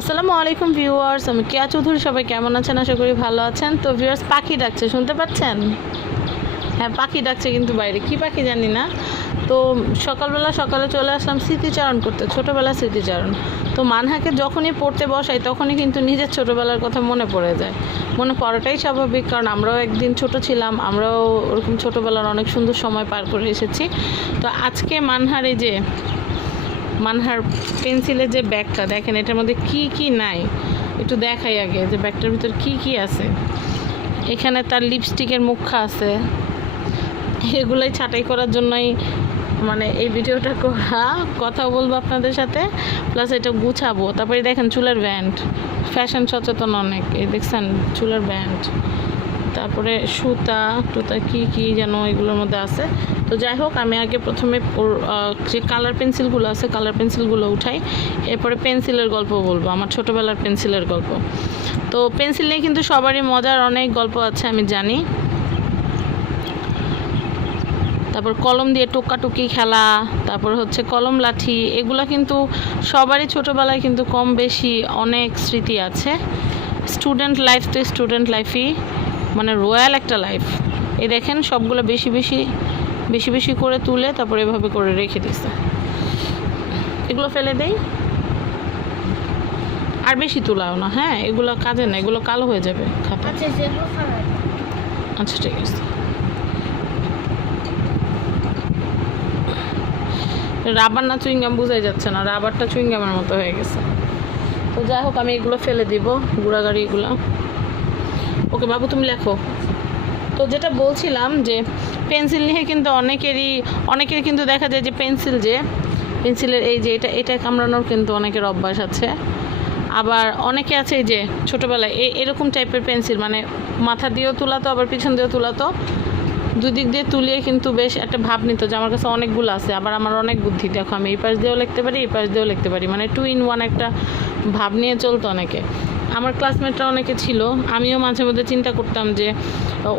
আসসালামু আলাইকুম ভিউয়ার্স, আমি কেয়া চৌধুরী। সবাই কেমন আছেন? আশা করি ভালো আছেন। তো ভিউয়ার্স, পাখি ডাকছে, শুনতে পাচ্ছেন? হ্যাঁ, পাখি ডাকছে, কিন্তু বাইরে কি পাখি জানি না। তো সকালে চলে আসলাম স্মৃতিচারণ করতে, ছোটোবেলার স্মৃতিচারণ। তো মানহাকে যখনই পড়তে বসাই তখনই কিন্তু নিজের ছোটোবেলার কথা মনে পড়ে যায়। মনে পড়াটাই স্বাভাবিক, কারণ আমরাও একদিন ছোট ছিলাম, আমরাও ওরকম ছোটোবেলার অনেক সুন্দর সময় পার করে এসেছি। তো আজকে মানহার পেন্সিলের যে ব্যাগটা দেখেন, এটার মধ্যে কি কি নাই একটু দেখাই আগে, যে ব্যাগটার ভিতর কি কি আছে। এখানে তার লিপস্টিকের মুখা আছে, এগুলোই ছাঁটাই করার জন্যই মানে এই ভিডিওটা করা। কথা বলবো আপনাদের সাথে, প্লাস এটা গুছাবো। তারপরে দেখেন চুলের ব্যান্ড, ফ্যাশন সচেতন অনেক, এই দেখছেন চুলের ব্যান্ড। তারপরে সুতা টুতা কি কি যেন এগুলোর মধ্যে আছে। তো যাই হোক, আমি আগে প্রথমে যে কালার পেন্সিলগুলো আছে কালার পেন্সিলগুলো উঠাই, এরপরে পেন্সিলের গল্প বলবো, আমার ছোটোবেলার পেন্সিলের গল্প। তো পেন্সিল নিয়ে কিন্তু সবারই মজার অনেক গল্প আছে, আমি জানি। তারপর কলম দিয়ে টোকাটুকি খেলা, তারপর হচ্ছে কলম লাঠি, এগুলো কিন্তু সবারই ছোটোবেলায় কিন্তু কম বেশি অনেক স্মৃতি আছে। স্টুডেন্ট লাইফ তো স্টুডেন্ট লাইফই, মানে রয়্যাল একটা লাইফ। এই দেখেন সবগুলো বেশি বেশি করে তুলে তারপরে এভাবে করে রেখে দিছে। এগুলো ফেলে দেই, আর বেশি তোলাও না। হ্যাঁ, এগুলো কাজে না, এগুলো কালো হয়ে যাবে খাতা। আচ্ছা ঠিক আছে। রাবার না চুইংগাম বোঝাই যাচ্ছে না, রাবারটা চুইংগামের মতো হয়ে গেছে। তো যাই হোক, আমি এগুলো ফেলে দিব, গুঁড়াগাড়ি এগুলো। ওকে বাবু, তুমি লেখো। তো যেটা বলছিলাম, যে পেন্সিল নিয়ে কিন্তু অনেকের কিন্তু দেখা যায় যে পেন্সিলের এই যে এটা কামড়ানোর কিন্তু অনেকের অভ্যাস আছে। আবার অনেকে আছে এই যে ছোটোবেলায় এরকম টাইপের পেন্সিল, মানে মাথা দিয়েও তুলাতো আবার পিছন দিয়েও তুলাতো, দুদিক দিয়ে তুলিয়ে কিন্তু বেশ একটা ভাব নিত যে আমার কাছে অনেকগুলো আছে, আবার আমার অনেক বুদ্ধি, দেখো আমি এই পাশ দিয়েও লিখতে পারি এই পাশ দিয়েও লিখতে পারি, মানে 2 in 1 একটা ভাব নিয়ে চলতো অনেকে। আমার ক্লাসমেটরা অনেকে ছিল, আমিও মাঝে মধ্যে চিন্তা করতাম যে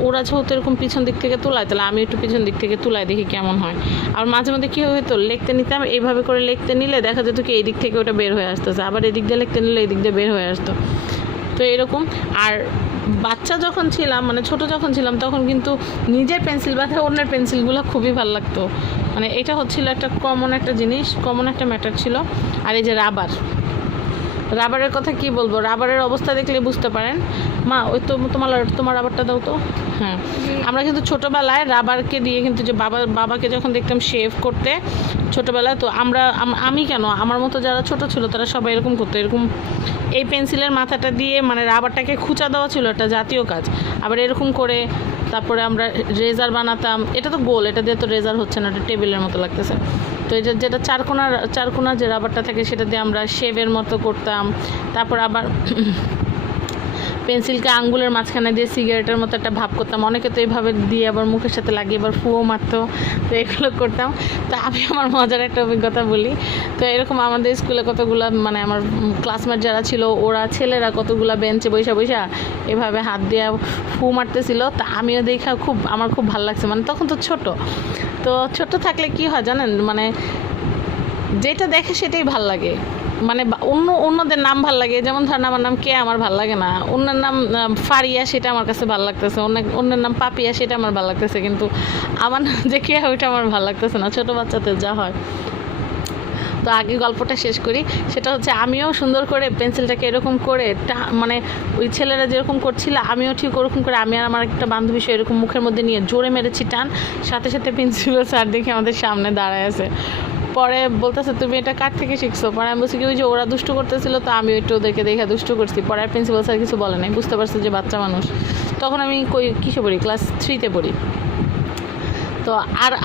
ওরা যেহেতু এরকম পিছন দিক থেকে তুলায়, তাহলে আমি একটু পিছন দিক থেকে তুলাই দেখি কেমন হয়। আর মাঝে মধ্যে কী হতো, লিখতে নিতাম, এইভাবে করে লিখতে নিলে দেখা যেত কি এই দিক থেকে ওটা বের হয়ে আসতেছে, আবার এদিক দিয়ে লিখতে নিলে এই দিক দিয়ে বের হয়ে আসতো। তো এরকম। আর বাচ্চা যখন ছিলাম, মানে ছোট যখন ছিলাম, তখন কিন্তু নিজের পেন্সিল বাদে অন্যের পেন্সিলগুলো খুবই ভালো লাগতো। মানে এটা হচ্ছিল একটা কমন একটা জিনিস, কমন একটা ম্যাটার ছিল। আর এই যে রাবারের কথা কি বলবো, রাবারের অবস্থা দেখলে বুঝতে পারেন। মা, ওই তো তোমার রাবারটা দাও তো। হ্যাঁ, আমরা কিন্তু ছোটোবেলায় রাবারকে দিয়ে কিন্তু, যে বাবাকে যখন দেখতাম শেভ করতে ছোটোবেলায়, তো আমি কেন, আমার মতো যারা ছোট ছিল তারা সবাই এরকম করতো। এরকম এই পেন্সিলের মাথাটা দিয়ে মানে রাবারটাকে খুঁচা দেওয়া ছিল একটা জাতীয় কাজ। আবার এরকম করে তারপরে আমরা রেজার বানাতাম। এটা তো গোল, এটা দিয়ে তো রেজার হচ্ছে না, এটা টেবিলের মতো লাগতেছে। তো এটা যেটা চারকোনা যে রাবারটা থাকে, সেটা দিয়ে আমরা শেভের মতো করতাম। তারপর আবার পেন্সিলকে আঙ্গুলের মাঝখানে দিয়ে সিগারেটের মতো একটা ভাব করতাম। অনেকে তো এইভাবে দিয়ে আবার মুখের সাথে লাগিয়ে আবার ফুও মারতো। তো এগুলো করতাম। তো আমি আমার মজার একটা অভিজ্ঞতা বলি। তো এরকম আমাদের স্কুলে কতগুলো, মানে আমার ক্লাসমেট যারা ছিল, ছেলেরা কতগুলো বেঞ্চে বৈশা এভাবে হাত দিয়ে ফু মারতেছিল। তা আমিও দেখা আমার খুব ভালো লাগছে। মানে তখন তো ছোট থাকলে কি হয় জানেন, মানে যেটা দেখে সেটাই ভাল লাগে। মানে অন্যদের নাম ভাল লাগে, যেমন ধরেন আমার নাম কে, আমার ভাল লাগে না। অন্যের নাম ফারিয়া, সেটা আমার কাছে ভাল লাগতেছে। অন্যের নাম পাপিয়া, সেটা আমার ভাল লাগতেছে, কিন্তু আমার নাম যে কে, ওইটা আমার ভাল লাগতেছে না। ছোটো বাচ্চাদের যা হয়। তো আগে গল্পটা শেষ করি। সেটা হচ্ছে, আমিও সুন্দর করে পেন্সিলটাকে এরকম করে মানে ওই ছেলেরা যেরকম করছিল, আমিও ঠিক ওরকম করে, আমি আর আমার একটা বান্ধবী সে এরকম মুখের মধ্যে নিয়ে জোরে মেরেছি টান, সাথে সাথে পেন্সিল স্যার দেখে আমাদের সামনে দাঁড়ায় আছে। পরে বলতেছে, তুমি এটা কার থেকে শিখছো? পরে আমি বলছি কি, ওই যে ওরা দুষ্টু করতেছিল, তো আমি একটু ওদেরকে দেখে দুষ্টু করছি। পরে আর প্রিন্সিপাল স্যার কিছু বলে নাই, বুঝতে পারছে যে বাচ্চা মানুষ। তখন আমি কিসে পড়ি, ক্লাস 3-তে পড়ি। তো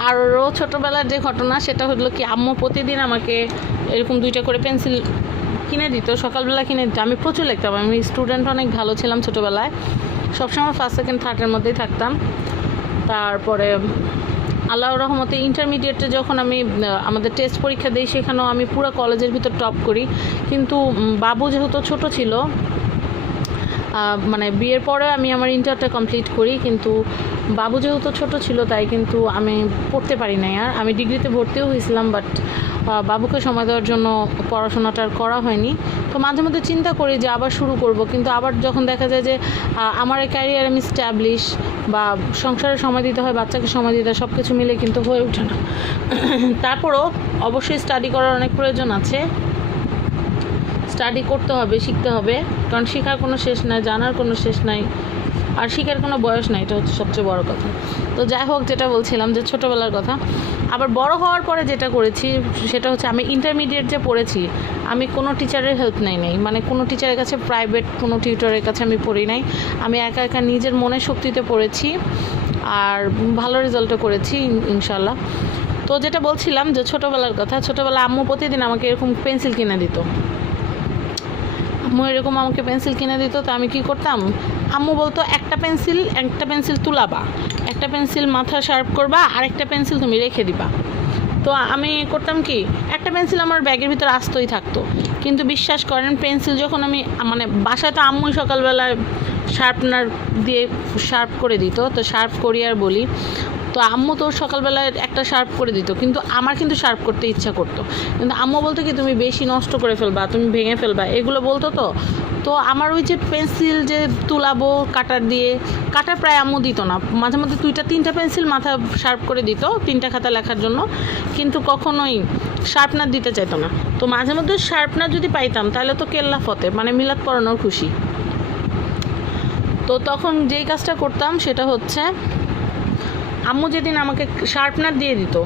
আরও ছোটোবেলার যে ঘটনা, সেটা হলো কি, আম্মু প্রতিদিন আমাকে এরকম 2টা করে পেন্সিল কিনে দিত, সকালবেলা কিনে দিত। আমি প্রচুর লিখতাম, আমি স্টুডেন্ট অনেক ভালো ছিলাম ছোটোবেলায়, সবসময় 1st, 2nd, 3rd-এর মধ্যেই থাকতাম। তারপরে আল্লাহর রহমতে ইন্টারমিডিয়েটে যখন আমি আমাদের টেস্ট পরীক্ষা দিই, সেখানেও আমি পুরো কলেজের ভিতর টপ করি। কিন্তু বাবু যেহেতু ছোট ছিল, মানে বিয়ের পরে আমি আমার ইন্টারটা কমপ্লিট করি, কিন্তু বাবু যেহেতু ছোট ছিল তাই কিন্তু আমি পড়তে পারি নাই। আর আমি ডিগ্রিতে ভর্তিও হয়েছিলাম, বাট বাবুকে সময় দেওয়ার জন্য পড়াশোনাটা আর করা হয়নি। তো মাঝে মধ্যে চিন্তা করি যে আবার শুরু করব, কিন্তু আবার যখন দেখা যায় যে আমার এই ক্যারিয়ার আমি স্ট্যাবলিশ বা সংসারে সময় দিতে হয়, বাচ্চাকে সময় দিতে হয়, সব কিছু মিলে কিন্তু হয়ে ওঠে না। তারপরও অবশ্যই স্টাডি করার অনেক প্রয়োজন আছে, স্টাডি করতে হবে, শিখতে হবে, কারণ শেখার কোনো শেষ নাই, জানার কোনো শেষ নাই, আর শেখার কোনো বয়স নাই, এটা হচ্ছে সবচেয়ে বড় কথা। তো যাই হোক, যেটা বলছিলাম যে ছোটোবেলার কথা, আবার বড় হওয়ার পরে যেটা করেছি সেটা হচ্ছে আমি ইন্টারমিডিয়েট যে পড়েছি আমি কোনো টিচারের হেল্প নেই, মানে কোনো টিচারের কাছে, প্রাইভেট কোনো টিউটরের কাছে আমি পড়ি নাই। আমি একা একা নিজের মনের শক্তিতে পড়েছি আর ভালো রেজাল্টও করেছি ইনশাল্লাহ। তো যেটা বলছিলাম যে ছোটোবেলার কথা, ছোটোবেলা আম্মু প্রতিদিন আমাকে এরকম পেন্সিল কিনে দিত, আম্মু এরকম আমাকে পেন্সিল কিনে দিত। তো আমি কী করতাম, আম্মু বলতো একটা পেন্সিল তুলাবা, একটা পেন্সিল মাথা শার্প করবা, আরেকটা পেন্সিল তুমি রেখে দিবা। তো আমি করতাম কি, একটা পেন্সিল আমার ব্যাগের ভিতরে আসতেই থাকতো, কিন্তু বিশ্বাস করেন পেন্সিল যখন আমি মানে বাসায় তো আম্মুই সকালবেলায় শার্পনার দিয়ে শার্প করে দিত, তো শার্প করি আর বলি, তো আম্মু তো সকালবেলায় একটা শার্প করে দিত, কিন্তু আমার কিন্তু শার্প করতে ইচ্ছা করতো, কিন্তু আম্মু বলতো কি তুমি বেশি নষ্ট করে ফেলবা, তুমি ভেঙে ফেলবা, এগুলো বলতো। তো আমার ওই যে পেন্সিল যে তুলাবো কাটার দিয়ে, কাটার প্রায় আম্মু দিত না, মাঝে মধ্যে 2-3টা পেন্সিল মাথা শার্প করে দিত 3টা খাতা লেখার জন্য, কিন্তু কখনোই শার্পনার দিতে চাইতো না। তো মাঝে মধ্যে শার্পনার যদি পাইতাম তাহলে তো কেল্লা ফতে, মানে মিলাদ পড়ানোর খুশি। তো তখন যেই কাজটা করতাম সেটা হচ্ছে, আম্মু যেদিন আমাকে শার্পনার দিয়ে দিত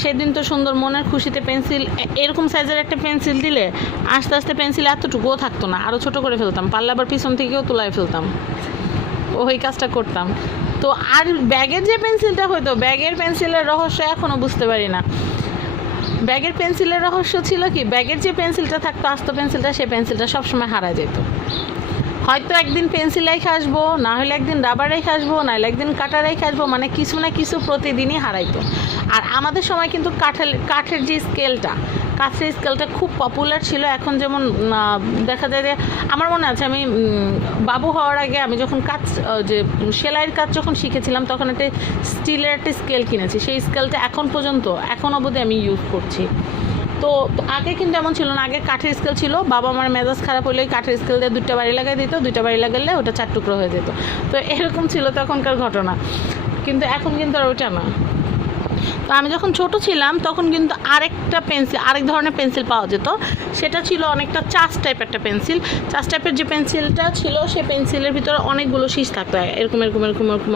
সেদিন তো সুন্দর মনের খুশিতে পেন্সিল, এরকম সাইজের একটা পেন্সিল দিলে আস্তে আস্তে পেন্সিল এতটুকুও থাকতো না, আরও ছোটো করে ফেলতাম, পারলে আবার পিছন থেকেও তুলায় ফেলতাম, ওই কাজটা করতাম। তো আর ব্যাগের যে পেন্সিলটা হতো, ব্যাগের পেন্সিলের রহস্য এখনও বুঝতে পারি না। ব্যাগের পেন্সিলের রহস্য ছিল কি, ব্যাগের যে পেন্সিলটা থাকতো আস্ত পেন্সিলটা, সেই পেন্সিলটা সবসময় হারা যেত। হয়তো একদিন পেন্সিল রেখে আসবো, না হলে একদিন রাবার রেখে আসবো, না হলে একদিন কাটার রেখে আসবো, মানে কিছু না কিছু প্রতিদিনই হারাইতো। আর আমাদের সময় কিন্তু কাঠের যে স্কেলটা খুব পপুলার ছিল। এখন যেমন দেখা যায় যে, আমার মনে আছে আমি বাবু হওয়ার আগে আমি যখন যে সেলাইয়ের কাজ যখন শিখেছিলাম তখন একটা স্টিলের একটা স্কেল কিনেছি, সেই স্কেলটা এখন অবধি আমি ইউজ করছি। তো আগে কিন্তু এমন ছিল না, আগে কাঠের স্কেল ছিল, বাবা আমার মেজাজ খারাপ হলে কাঠের স্কেল দিয়ে 2টা বাড়ি লাগাই দিত, 2টা বাড়ি লাগালে ওটা 4 টুকরো হয়ে যেত। তো এরকম ছিল তখনকার ঘটনা, কিন্তু এখন কিন্তু আর ওটা না। তো আমি যখন ছোট ছিলাম তখন কিন্তু আরেক ধরনের পেন্সিল পাওয়া যেত, সেটা ছিল অনেকটা চাষ টাইপের একটা পেন্সিল। চাষ টাইপের যে পেন্সিলটা ছিল সেই পেন্সিলের ভিতরে অনেকগুলো শীষ থাকতো, এরকম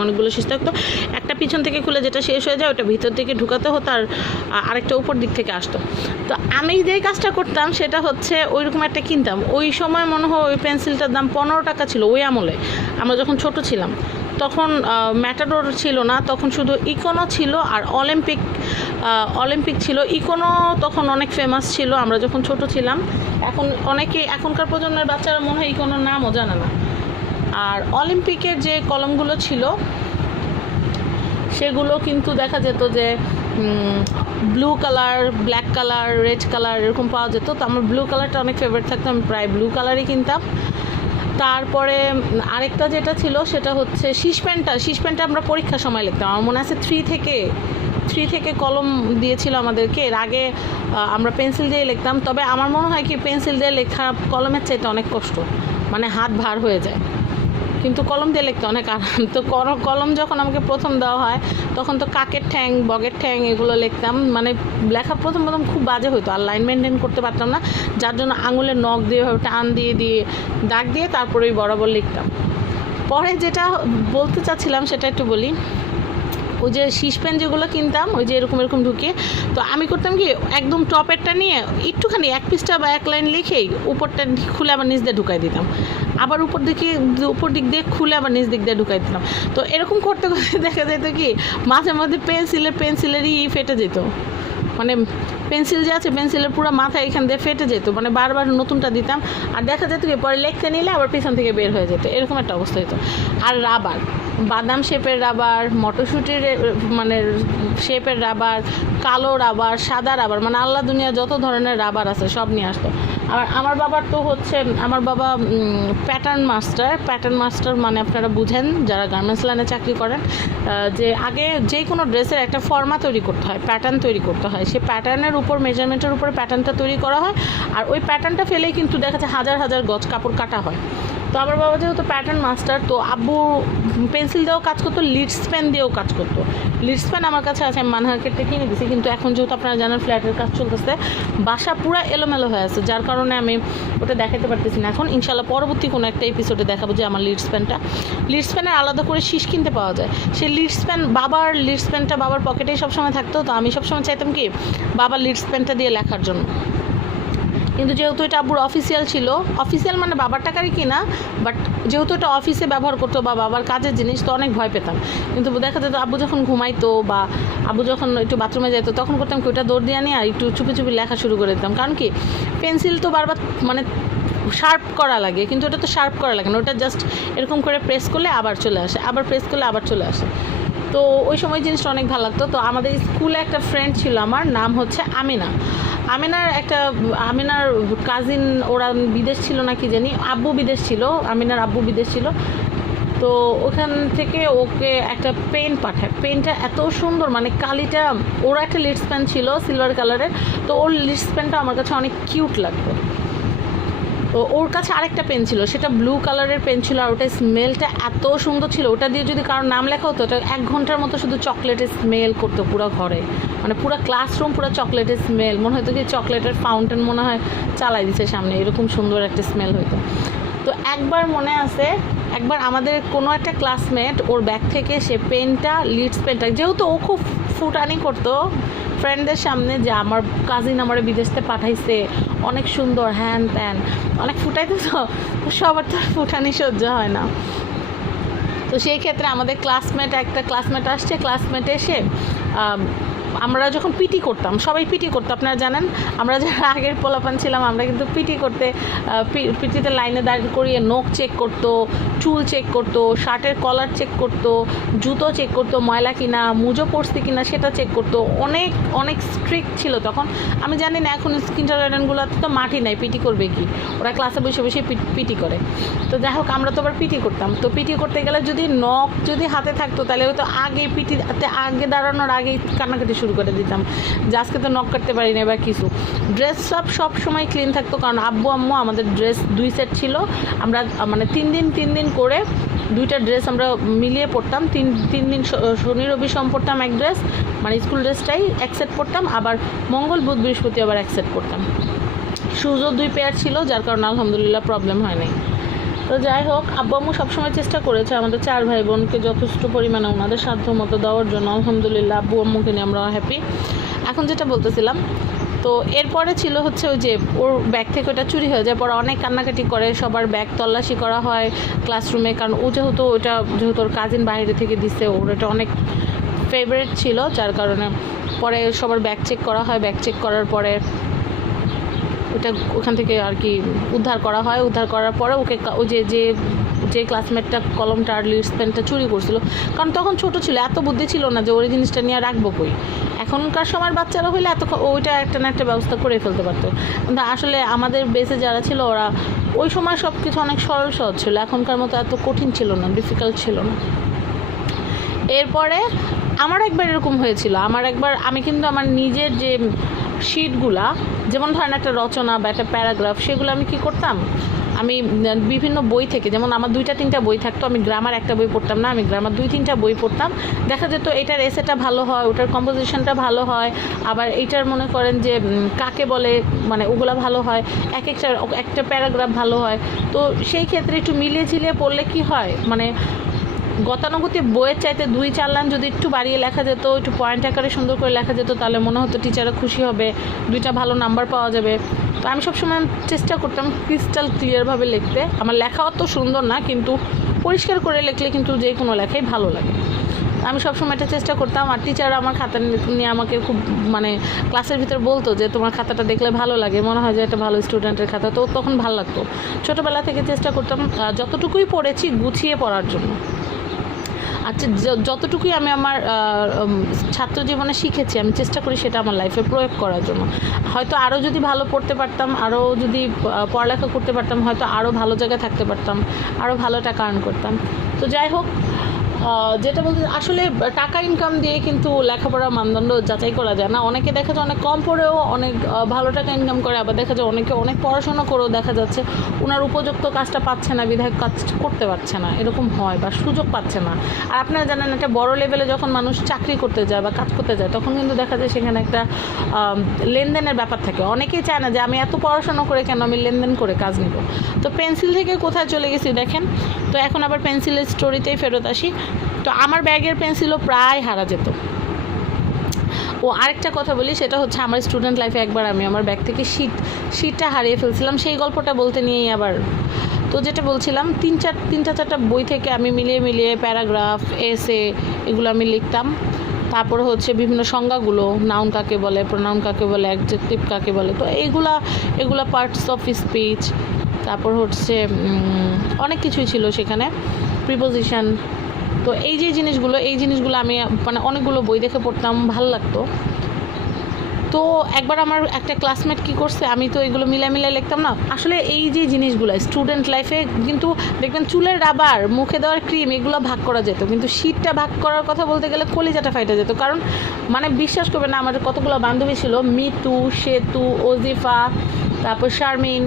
অনেকগুলো শীষ থাকতো। একটা পিছন থেকে খুলে যেটা শেষ হয়ে যায় ওটা ভিতর থেকে ঢুকাতে হতো, আর আরেকটা উপর দিক থেকে আসতো। তো আমি যেই কাজটা করতাম সেটা হচ্ছে ওইরকম একটা কিনতাম। ওই সময় মনে হয় ওই পেন্সিলটার দাম 15 টাকা ছিল ওই আমলে, আমরা যখন ছোট ছিলাম। তখন ম্যাটাডোর ছিল না, তখন শুধু ইকোনো ছিল আর অলিম্পিক ছিল। ইকোনো তখন অনেক ফেমাস ছিল আমরা যখন ছোট ছিলাম। এখনকার প্রজন্মের বাচ্চারা মনে হয় ইকোনোর নামও জানে না। আর অলিম্পিকের যে কলমগুলো ছিল সেগুলো কিন্তু দেখা যেত যে blue colour, black colour, red colour এরকম পাওয়া যেত। তো আমার ব্লু কালারটা অনেক ফেভারিট থাকতো, আমি প্রায় ব্লু কালারই কিনতাম। তারপরে আরেকটা যেটা ছিল সেটা হচ্ছে শীষ পেনটা আমরা পরীক্ষার সময় লিখতাম। আমার মনে আছে 3 থেকে কলম দিয়েছিল আমাদেরকে, এর আগে আমরা পেন্সিল দিয়ে লিখতাম। তবে আমার মনে হয় কি পেন্সিল দিয়ে লেখা কলমের চাইতে অনেক কষ্ট, মানে হাত ভার হয়ে যায়, কিন্তু কলম দিয়ে লিখতে অনেক আরাম। তো কলম যখন আমাকে প্রথম দেওয়া হয় তখন তো কাকের ঠ্যাং, বগের ঠ্যাং এগুলো লিখতাম, মানে লেখা প্রথম খুব বাজে হতো, আর লাইন মেনটেন করতে পারতাম না, যার জন্য আঙুলের নখ দিয়ে টান দিয়ে দাগ দিয়ে তারপরে ওই বরাবর লিখতাম। পরে যেটা বলতে চাচ্ছিলাম সেটা একটু বলি। ওই যে শীষ পেন যেগুলো কিনতাম ওই যে এরকম ঢুকিয়ে, তো আমি করতাম কি একদম টপেরটা নিয়ে একটুখানি 1 পৃষ্ঠা বা 1 লাইন লিখেই উপরটা খুলে আবার নিচ দিয়ে ঢুকাই দিতাম, আবার উপর দিক দিয়ে খুলে আবার নিচ দিক দিয়ে ঢুকাই দিতাম। তো এরকম করতে করতে দেখা যেত কি মাঝে মধ্যে পেন্সিলেরই ফেটে যেত, মানে পেন্সিল যে আছে পেন্সিলের পুরো মাথা এখান দিয়ে ফেটে যেত, মানে বারবার নতুনটা দিতাম, আর দেখা যেত কি পরে লিখতে নিলে আবার পিছন থেকে বের হয়ে যেত, এরকম একটা অবস্থা হতো। আর রাবার, বাদাম শেপের রাবার, মটরশুঁটির মানে শেপের রাবার, কালো রাবার, সাদা রাবার, মানে আল্লাহ দুনিয়া যত ধরনের রাবার আছে সব নিয়ে আসতো। আর আমার বাবার তো হচ্ছে, আমার বাবা প্যাটার্ন মাস্টার মানে আপনারা বুঝেন যারা গার্মেন্টস লাইনে চাকরি করেন, যে আগে যে কোনো ড্রেসের একটা ফর্মা তৈরি করতে হয়, প্যাটার্ন তৈরি করতে হয়, সেই প্যাটার্নের উপর মেজারমেন্টের উপর প্যাটার্নটা তৈরি করা হয়, আর ওই প্যাটার্নটা ফেলেই কিন্তু দেখা যাচ্ছে হাজার হাজার গজ কাপড় কাটা হয়। তো আমার বাবা যেহেতু প্যাটার্ন মাস্টার, তো আব্বু পেন্সিল দিয়েও কাজ করতো, লিডস পেন দিয়েও কাজ করতো। লিডস পেন আমার কাছে আছে, আমি মানহারকেটে কিনে দিছি, কিন্তু এখন যেহেতু আপনারা জানেন ফ্ল্যাটের কাজ চলতেছে, বাসা পুরো এলোমেলো হয়ে আছে, যার কারণে আমি ওটা দেখাতে পারতেছি না। এখন ইনশাল্লাহ পরবর্তী কোনো একটা এপিসোডে দেখাবো যে আমার লিডস পেনের আলাদা করে শীষ কিনতে পাওয়া যায়। সেই বাবার লিডস পেনটা বাবার পকেটেই সবসময় থাকতো, তো আমি সবসময় চাইতাম কি বাবার লিডস পেনটা দিয়ে লেখার জন্য। কিন্তু যেহেতু এটা আব্বুর অফিসিয়াল ছিল, অফিসিয়াল মানে বাবার টাকারই কিনা, বাট যেহেতু এটা অফিসে ব্যবহার করতো বা বাবার কাজের জিনিস, তো অনেক ভয় পেতাম। কিন্তু দেখা যেত আব্বু যখন ঘুমাইতো বা আব্বু যখন একটু বাথরুমে যেত, তখন করতাম কি ওটা দৌড় দিয়ে আনি আর একটু চুপি চুপি লেখা শুরু করে দিতাম। কারণ কি পেন্সিল তো বারবার মানে শার্প করা লাগে, কিন্তু ওটা তো শার্প করা লাগে না, ওটা জাস্ট এরকম করে প্রেস করলে আবার চলে আসে, আবার প্রেস করলে আবার চলে আসে। তো ওই সময় জিনিসটা অনেক ভালো লাগতো। তো আমাদের স্কুলে একটা ফ্রেন্ড ছিল, আমার নাম হচ্ছে আমিনার কাজিন, ওরা বিদেশ ছিল না কি জানি, আব্বু বিদেশ ছিল, আমিনার আব্বু বিদেশ ছিল। তো ওখান থেকে ওকে একটা পেন পাঠায়, পেনটা এত সুন্দর, মানে কালিটা, ওরা একটা লিডস পেন ছিল সিলভার কালারের, তো ওর লিডস পেনটা আমার কাছে অনেক কিউট লাগতো। তো ওর কাছে আরেকটা পেন ছিল, সেটা ব্লু কালারের পেন ছিল, আর ওটা স্মেলটা এত সুন্দর ছিল, ওটা দিয়ে যদি কারোর নাম লেখা হতো, ওটা 1 ঘন্টার মতো শুধু চকলেটের স্মেল করতো পুরো ঘরে, মানে পুরো ক্লাসরুম পুরো চকলেটের স্মেল, মনে হতো কি চকলেটের ফাউন্টেন মনে হয় চালাই দিছে সামনে, এরকম সুন্দর একটা স্মেল হতো। তো একবার মনে আছে, একবার আমাদের কোনো একটা ক্লাসমেট ওর ব্যাগ থেকে সে পেনটা, লিডস পেনটা, যেহেতু ও খুব ফুটানি করতো ফ্রেন্ডদের সামনে যে আমার কাজিন আমার বিদেশে পাঠাইছে, অনেক সুন্দর হ্যান ত্যান, অনেক ফুটাইতে, তো সবার তো ফুটানি সহ্য হয় না। তো সেই ক্ষেত্রে আমাদের একটা ক্লাসমেট আসছে, ক্লাসমেট এসে আমরা যখন পিটি করতাম, সবাই পিটি করতো, আপনারা জানেন আমরা যারা আগের পোলাপান ছিলাম, আমরা কিন্তু পিটি করতে পিটিতে লাইনে দাঁড়িয়ে করিয়ে নখ চেক করতো, চুল চেক করতো, শার্টের কলার চেক করতো, জুতো চেক করতো ময়লা কিনা, মুজো পড়ছে কিনা সেটা চেক করতো, অনেক অনেক স্ট্রিক্ট ছিল তখন। আমি জানি না এখন কিন্ডারগার্টেনগুলোতে তো মাটি নাই, পিটি করবে কি, ওরা ক্লাসে বসে বসে পিটি করে। তো যাই হোক আমরা তো আবার পিটি করতাম, তো পিটি করতে গেলে যদি নখ যদি হাতে থাকতো, তাহলে হয়তো আগে পিটিতে আগে দাঁড়ানোর আগেই কান্নাকাটি শুরু করে দিতাম যে আজকে তো নখ কাটতে পারি না বা কিছু। ড্রেস সব সময় ক্লিন থাকতো, কারণ আব্বু আম্মু আমাদের ড্রেস 2 সেট ছিল, আমরা মানে 3 দিন করে 2টা ড্রেস আমরা মিলিয়ে পরতাম, 3 দিন শনি রবি সোম পরতাম এক ড্রেস, মানে স্কুল ড্রেসটাই 1 সেট পরতাম, আবার মঙ্গল বুধ বৃহস্পতি আবার 1 সেট পরতাম। শুজও 2 পেয়ার ছিল, যার কারণে আলহামদুলিল্লাহ প্রবলেম হয় নাই। তো যাই হোক আব্বু আম্মু সবসময় চেষ্টা করেছে আমাদের 4 ভাই বোনকে যথেষ্ট পরিমাণে ওনাদের সাধ্য মতো দেওয়ার জন্য, আলহামদুলিল্লাহ আব্বু আম্মুকে নিয়ে আমরা হ্যাপি। এখন যেটা বলতেছিলাম, তো এরপরে ছিল হচ্ছে ওই যে ওর ব্যাগ থেকে ওটা চুরি হয়ে যায়, পরে অনেক কান্নাকাটি করে, সবার ব্যাগ তল্লাশি করা হয় ক্লাসরুমে, কারণ ও যেহেতু ওর কাজিন বাইরে থেকে দিছে, ওর এটা অনেক ফেভারিট ছিল, যার কারণে পরে সবার ব্যাগ চেক করা হয়, ব্যাগ চেক করার পরে ওটা ওখান থেকে আর কি উদ্ধার করা হয়। উদ্ধার করার পরে ওকে ওই যে ক্লাসমেটটা কলমটা আর লিডস পেনটা চুরি করছিল, কারণ তখন ছোট ছিল, এত বুদ্ধি ছিল না যে ওই জিনিসটা নিয়ে রাখবো কই। এখনকার সময়ের বাচ্চারা হইলে এত ওইটা একটা না একটা ব্যবস্থা করে ফেলতে পারতো, কিন্তু আসলে আমাদের বেসে যারা ছিল ওরা ওই সময় সব কিছু অনেক সহজ ছিল, এখনকার মতো এত কঠিন ছিল না, ডিফিকাল্ট ছিল না। এরপরে আমার একবার এরকম হয়েছিল, আমি কিন্তু আমার নিজের যে শিটগুলা, যেমন ধরেন একটা রচনা বা একটা প্যারাগ্রাফ, সেগুলো আমি কি করতাম, আমি বিভিন্ন বই থেকে, যেমন আমার 2-3টা বই থাকতো, আমি গ্রামার একটা বই পড়তাম না, আমি গ্রামার 2-3টা বই পড়তাম, দেখা যেত এটার এসেটা ভালো হয়, ওটার কম্পোজিশনটা ভালো হয়, আবার এইটার মনে করেন যে কাকে বলে, মানে ওগুলা ভালো হয়, একটা প্যারাগ্রাফ ভালো হয়। তো সেই ক্ষেত্রে একটু মিলিয়ে ঝিলিয়ে পড়লে কি হয়, মানে গতানুগতিক বইয়ের চাইতে 2-4 লাইন যদি একটু বাড়িয়ে লেখা যেত, একটু পয়েন্ট আকারে সুন্দর করে লেখা যেত, তাহলে মনে হতো টিচাররা খুশি হবে, 2টা ভালো নাম্বার পাওয়া যাবে। তো আমি সবসময় চেষ্টা করতাম ক্রিস্টাল ক্লিয়ারভাবে লিখতে। আমার লেখাও তো সুন্দর না, কিন্তু পরিষ্কার করে লিখলে কিন্তু যে কোনো লেখাই ভালো লাগে। আমি সবসময় এটা চেষ্টা করতাম, আর টিচাররা আমার খাতা নিয়ে আমাকে খুব মানে ক্লাসের ভিতর বলতো যে তোমার খাতাটা দেখলে ভালো লাগে, মনে হয় যে একটা ভালো স্টুডেন্টের খাতা। তো তখন ভালো লাগতো, ছোটোবেলা থেকে চেষ্টা করতাম যতটুকুই পড়েছি গুছিয়ে পড়ার জন্য। আচ্ছা, যতটুকুই আমি আমার ছাত্র জীবনে শিখেছি আমি চেষ্টা করি সেটা আমার লাইফে প্রয়োগ করার জন্য। হয়তো আরও যদি ভালো পড়তে পারতাম, আরও যদি পড়ালেখা করতে পারতাম, হয়তো আরও ভালো জায়গায় থাকতে পারতাম, আরও ভালো টাকা আর্ন করতাম। তো যাই হোক, যেটা বলতে আসলে টাকা ইনকাম দিয়ে কিন্তু লেখাপড়ার মানদণ্ড যাচাই করা যায় না। অনেকে দেখা যায় অনেক কম পড়েও অনেক ভালো টাকা ইনকাম করে, আবার দেখা যায় অনেকে অনেক পড়াশোনা করেও দেখা যাচ্ছে ওনার উপযুক্ত কাজটা পাচ্ছে না, বিধায়ক কাজ করতে পারছে না, এরকম হয়, বা সুযোগ পাচ্ছে না। আর আপনারা জানেন একটা বড় লেভেলে যখন মানুষ চাকরি করতে যায় বা কাজ করতে যায় তখন কিন্তু দেখা যায় সেখানে একটা লেনদেনের ব্যাপার থাকে। অনেকেই চায় না যে আমি এত পড়াশোনা করে কেন আমি লেনদেন করে কাজ নিব। তো পেন্সিল থেকে কোথায় চলে গেছি দেখেন। তো এখন আবার পেন্সিলের স্টোরিতেই ফেরত আসি। তো আমার ব্যাগের পেন্সিলও প্রায় হারা যেত। ও আরেকটা কথা বলি, সেটা হচ্ছে আমার স্টুডেন্ট লাইফে একবার আমি আমার ব্যাগ থেকে শিটটা হারিয়ে ফেলছিলাম, সেই গল্পটা বলতে নিয়েই আবার। তো যেটা বলছিলাম, তিনটা চারটা বই থেকে আমি মিলিয়ে প্যারাগ্রাফ, এসে এগুলো আমি লিখতাম। তারপর হচ্ছে বিভিন্ন সংজ্ঞাগুলো, নাউন কাকে বলে, প্রোনাউন কাকে বলে, অ্যাডজেক্টিভ কাকে বলে, তো এগুলা পার্টস অফ স্পিচ। তারপর হচ্ছে অনেক কিছুই ছিল সেখানে, প্রিপোজিশন। তো এই জিনিসগুলো আমি মানে অনেকগুলো বই দেখে পড়তাম, ভালো লাগতো। তো একবার আমার একটা ক্লাসমেট কী করছে, আমি তো এগুলো মিলাই লিখতাম না। আসলে এই যে জিনিসগুলো স্টুডেন্ট লাইফে কিন্তু দেখবেন চুলের রাবার, মুখে দেওয়ার ক্রিম, এগুলো ভাগ করা যেত, কিন্তু শীতটা ভাগ করার কথা বলতে গেলে কলিজাটা ফাইটা যেত। কারণ মানে বিশ্বাস করবেন না, আমার কতগুলো বান্ধবী ছিল, মিতু, সেতু, ওজিফা, তারপর শারমিন,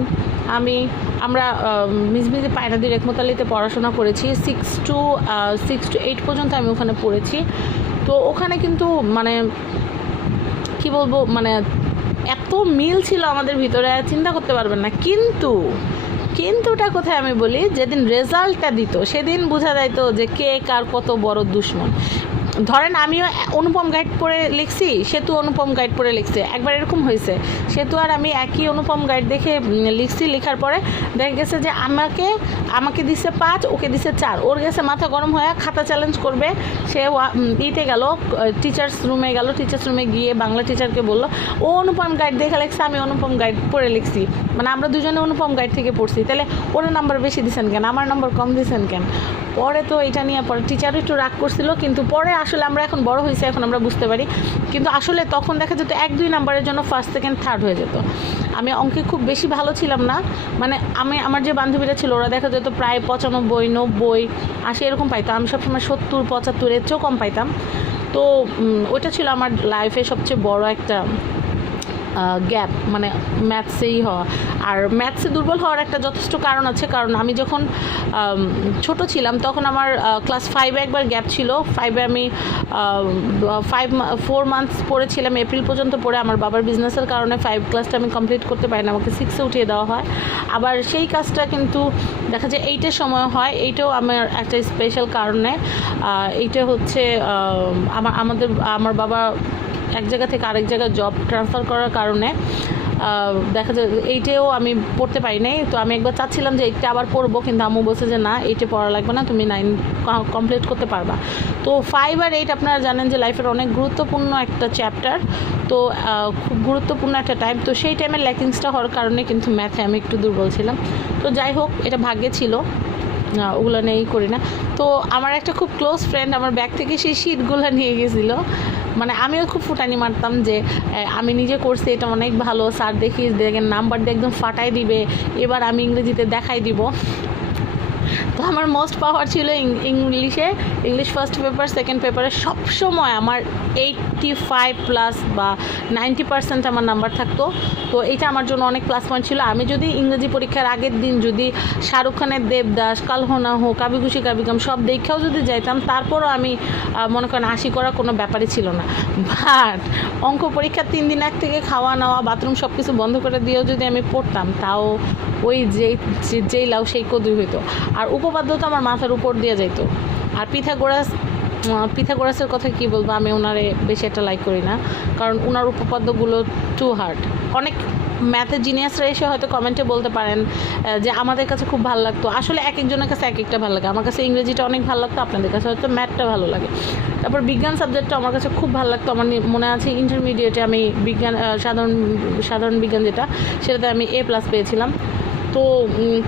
আমরা মিজমিজি পায়রাদি রেকমতালিতে পড়াশোনা করেছি। 6 to 8 পর্যন্ত আমি ওখানে পড়েছি। তো ওখানে কিন্তু মানে কি বলবো, মানে এত মিল ছিল আমাদের ভিতরে চিন্তা করতে পারবেন না। কিন্তুটা কোথায় আমি বলি, যেদিন রেজাল্টটা দিত সেদিন বোঝা যাইতো যে কে কার কত বড় দুশ্মন। ধরেন আমিও অনুপম গাইড পড়ে লিখছি, সেতু অনুপম গাইড পড়ে লিখছে। একবার এরকম হয়েছে, সেতু আর আমি একই অনুপম গাইড দেখে লিখছি, লেখার পরে দেখা গেছে যে আমাকে দিছে 5, ওকে দিছে 4। ওর গেছে মাথা গরম হয়ে খাতা চ্যালেঞ্জ করবে, সে ইতে গেল, টিচার্স রুমে গিয়ে বাংলা টিচারকে বললো ও অনুপম গাইড দেখে লিখছে, আমি অনুপম গাইড পড়ে লিখছি, মানে আমরা দুজনে অনুপম গাইড থেকে পড়ছি, তাহলে ওরা নাম্বার বেশি দিচ্ছেন কেন, আমার নাম্বার কম দিচ্ছেন কেন। পরে তো এটা নিয়ে পরে টিচারও একটু রাগ করছিল, কিন্তু পরে আসলে আমরা এখন বড় হয়েছি, এখন আমরা বুঝতে পারি। কিন্তু আসলে তখন দেখা যেত 1-2 নাম্বারের জন্য ফার্স্ট সেকেন্ড থার্ড হয়ে যেত। আমি অঙ্কে খুব বেশি ভালো ছিলাম না, মানে আমার যে বান্ধবীরা ছিল ওরা দেখা যেত প্রায় 95, 90, 80 এরকম পাইতাম। আমি সবসময় 70, 75 এর চেয়েও কম পাইতাম। তো ওইটা ছিল আমার লাইফে সবচেয়ে বড় একটা গ্যাপ, মানে ম্যাথসেই হওয়া। আর ম্যাথসে দুর্বল হওয়ার একটা যথেষ্ট কারণ আছে, কারণ আমি যখন ছোট ছিলাম তখন আমার ক্লাস 5-এ একবার গ্যাপ ছিল। 5-এ আমি 4 মান্থস পড়েছিলাম, এপ্রিল পর্যন্ত পড়ে আমার বাবার বিজনেসের কারণে 5 ক্লাসটা আমি কমপ্লিট করতে পারি না, আমাকে 6-এ উঠিয়ে দেওয়া হয়। আবার সেই কাজটা কিন্তু দেখা যায় 8-এর সময় হয়, এইটাও আমার একটা স্পেশাল কারণে। এইটা হচ্ছে আমার বাবা এক জায়গা থেকে আরেক জায়গায় জব ট্রান্সফার করার কারণে দেখা যায় এইটেও আমি পড়তে পারি নাই। তো আমি একবার চাচ্ছিলাম যে এইটা আবার পড়বো, কিন্তু আম্মু বলছে যে না, এইটে পড়া লাগবে না, তুমি 9 কমপ্লিট করতে পারবা। তো 5 আর 8 আপনারা জানেন যে লাইফের অনেক গুরুত্বপূর্ণ একটা চ্যাপ্টার, তো খুব গুরুত্বপূর্ণ একটা টাইম। তো সেই টাইমের ল্যাকিংসটা হওয়ার কারণে কিন্তু ম্যাথে আমি একটু দুর্বল ছিলাম। তো যাই হোক, এটা ভাগ্যে ছিল, ওগুলো নিয়েই করি না। তো আমার একটা খুব ক্লোজ ফ্রেন্ড আমার ব্যাগ থেকে সেই শিটগুলো নিয়ে গেছিলো, মানে আমিও খুব ফুটানি মারতাম যে আমি নিজে করছি, এটা অনেক ভালো, স্যার দেখিস, দেখেন নাম্বার দিয়ে একদম ফাটাই দিবে, এবার আমি ইংরেজিতে দেখাই দিব। তো আমার মোস্ট পাওয়ার ছিল ইংলিশ ফার্স্ট পেপার, সেকেন্ড পেপারে সবসময় আমার 85+ বা 90% আমার নাম্বার থাকতো। তো এটা আমার জন্য অনেক প্লাস পয়েন্ট ছিল। আমি যদি ইংরেজি পরীক্ষার আগের দিন যদি শাহরুখ খানের দেবদাস, কাল হো না হো, কাবি খুশি কাবি গম সব দেখেও যদি যাইতাম, তারপরও আমি মনে করেন 80 করা কোনো ব্যাপারই ছিল না। বাট অঙ্ক পরীক্ষার 3 দিন আগ থেকে খাওয়া নাওয়া, বাথরুম সব কিছু বন্ধ করে দিয়েও যদি আমি পড়তাম, তাও ওই যেই লাউ সেই কদুই হইতো। আর উপপাদ্য তো আমার মাথার উপর দিয়ে যাইতো। আর পিথাগোরাসের কথা কি বলবো, আমি ওনারে বেশি একটা লাইক করি না, কারণ ওনার উপপাদ্যগুলো টু হার্ড। অনেক ম্যাথের জিনিয়াসরা এসে হয়তো কমেন্টে বলতে পারেন যে আমাদের কাছে খুব ভালো লাগতো। আসলে এক একজনের কাছে এক একটা ভালো লাগে। আমার কাছে ইংরেজিটা অনেক ভালো লাগতো, আপনাদের কাছে হয়তো ম্যাথটা ভালো লাগে। তারপর বিজ্ঞান সাবজেক্টটা আমার কাছে খুব ভালো লাগতো। আমার মনে আছে ইন্টারমিডিয়েটে আমি বিজ্ঞান সাধারণ বিজ্ঞান যেটা, সেটাতে আমি A+ পেয়েছিলাম। তো তো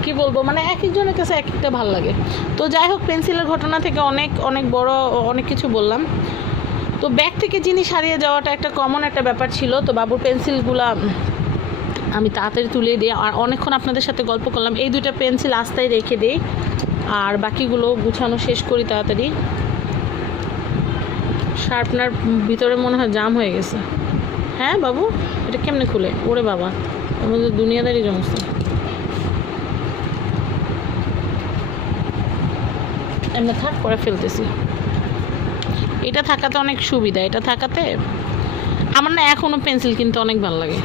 কি বলবো, মানে এক একজনের কাছে এক একটা ভালো লাগে। তো যাই হোক, পেন্সিলের ঘটনা থেকে অনেক অনেক বড় অনেক কিছু বললাম। তো ব্যাগ থেকে জিনিস হারিয়ে যাওয়াটা একটা কমন একটা ব্যাপার ছিল। তো বাবুর পেন্সিলগুলা আমি তাড়াতাড়ি তুলে দিই, আর অনেকক্ষণ আপনাদের সাথে গল্প করলাম। এই দুইটা পেন্সিল আস্তায় রেখে দিই, আর বাকিগুলো গুছানো শেষ করি তাড়াতাড়ি। শার্পনার ভিতরে মনে হয় জাম হয়ে গেছে। হ্যাঁ বাবু, এটা কেমনে খুলে? ওরে বাবা, আমাদের দুনিয়াদারি সমস্যা। এমনি থাক, করে ফেলতেছি। এটা থাকাতে অনেক সুবিধা, এটা থাকাতে আমার না এখনও পেন্সিল কিনতে অনেক ভালো লাগে।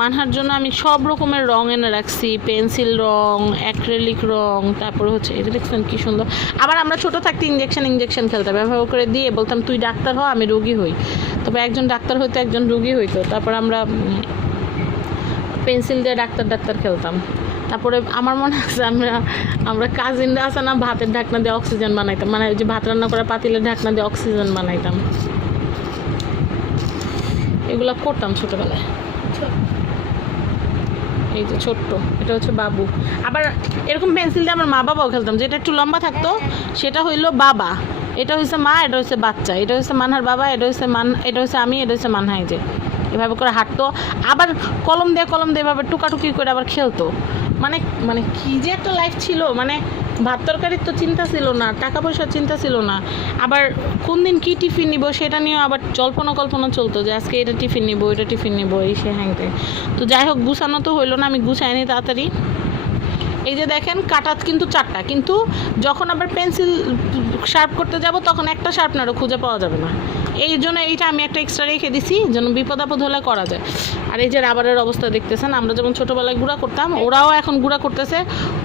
মানহার জন্য আমি সব রকমের রং এনে রাখছি, পেন্সিল রং, অ্যাক্রেলিক রং, তারপরে হচ্ছে এটা দেখছেন কি সুন্দর। আবার আমরা ছোটো থাকতে ইঞ্জেকশন খেলতাম, ব্যবহার করে দিয়ে বলতাম তুই ডাক্তার হ, আমি রোগী হই। তবে একজন ডাক্তার হইতো, একজন রোগী হইতো। তারপর আমরা পেন্সিল দিয়ে ডাক্তার খেলতাম। তারপরে আমার মনে আছে আমরা কাজিনরা আছে না, ভাতের ঢাকনা দিয়ে অক্সিজেন বানাইতাম, মানে ওই যে ভাত রান্না করা পাতিলের ঢাকনা দিয়ে অক্সিজেন বানাইতাম। এগুলো করতাম ছোটোবেলায়। এই যে ছোট্ট, এটা হচ্ছে বাবু। আবার এরকম পেন্সিল দিয়ে আমার মা বাবাও খেলতাম, যেটা একটু লম্বা থাকতো সেটা হইলো বাবা, এটা হচ্ছে মা, এটা হচ্ছে বাচ্চা, এটা হচ্ছে মানহার বাবা, এটা হচ্ছে আমি, এটা হচ্ছে মানহাই। যে এভাবে করে হাঁটতো, আবার কলম দিয়ে এভাবে টুকাটুকি করে আবার খেলতো। মানে কি যে একটা লাইফ ছিল। মানে ভাত তরকারির তো চিন্তা ছিল না, টাকা পয়সার চিন্তা ছিল না, আবার কোন দিন কী টিফিন নিব সেটা নিয়েও আবার কল্পনা চলতো, যে আজকে এটা টিফিন নিব, এটা টিফিন নিব, এই সে হ্যাংতে। তো যাই হোক, গুছানো তো হইলো না, আমি গুছাইনি তাড়াতাড়ি। এই যে দেখেন, কাটা কিন্তু 4টা, কিন্তু যখন আবার পেন্সিল শার্প করতে যাব তখন একটা শার্পনারও খুঁজে পাওয়া যাবে না। এই জন্য এইটা আমি একটা এক্সট্রা রেখে দিছি, যেন বিপদ আপদ হলে করা যায়। আর এই যে রাবারের অবস্থা দেখতেছেন, আমরা যখন ছোটোবেলায় গুঁড়া করতাম, ওরাও এখন গুঁড়া করতেছে,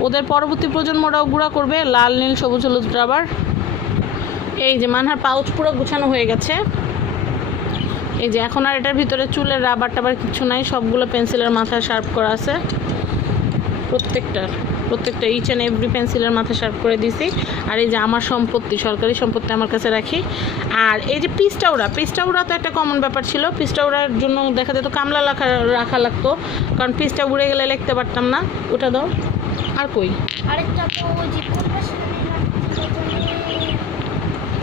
ওদের পরবর্তী প্রজন্ম ওরাও গুঁড়া করবে, লাল নীল সবুজ হলুদ রাবার। এই যে মানহার পাউচ পুরো গুছানো হয়ে গেছে। এই যে এখন আর এটার ভিতরে চুলের রাবার টাবার কিছু নাই, সবগুলো পেন্সিলের মাথায় শার্প করা আছে, প্রত্যেকটা ইচ অ্যান্ড এভরি পেন্সিলের মাথা শার্প করে দিছি। আর এই যে আমার সম্পত্তি, সরকারি সম্পত্তি আমার কাছে রাখি। আর এই যে পিসটা উড়া তো একটা কমন ব্যাপার ছিল। পিসটা উড়ার জন্য দেখা যেত কামলা রাখা লাগতো, কারণ পিসটা উড়ে গেলে লিখতে পারতাম না। ওটা দাও। আর কই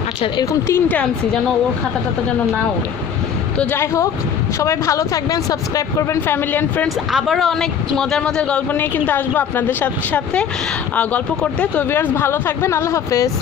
আচ্ছা, এরকম 3টে আনছি, যেন ওর খাতাটা যেন না ওড়ে। তো যাই হোক, সবাই ভালো থাকবেন, সাবস্ক্রাইব করবেন ফ্যামিলি অ্যান্ড ফ্রেন্ডস। আবারও অনেক মজার গল্প নিয়ে কিন্তু আসবো আপনাদের সাথে গল্প করতে। তো ভিউয়ার্স, ভালো থাকবেন, আল্লাহ হাফেজ।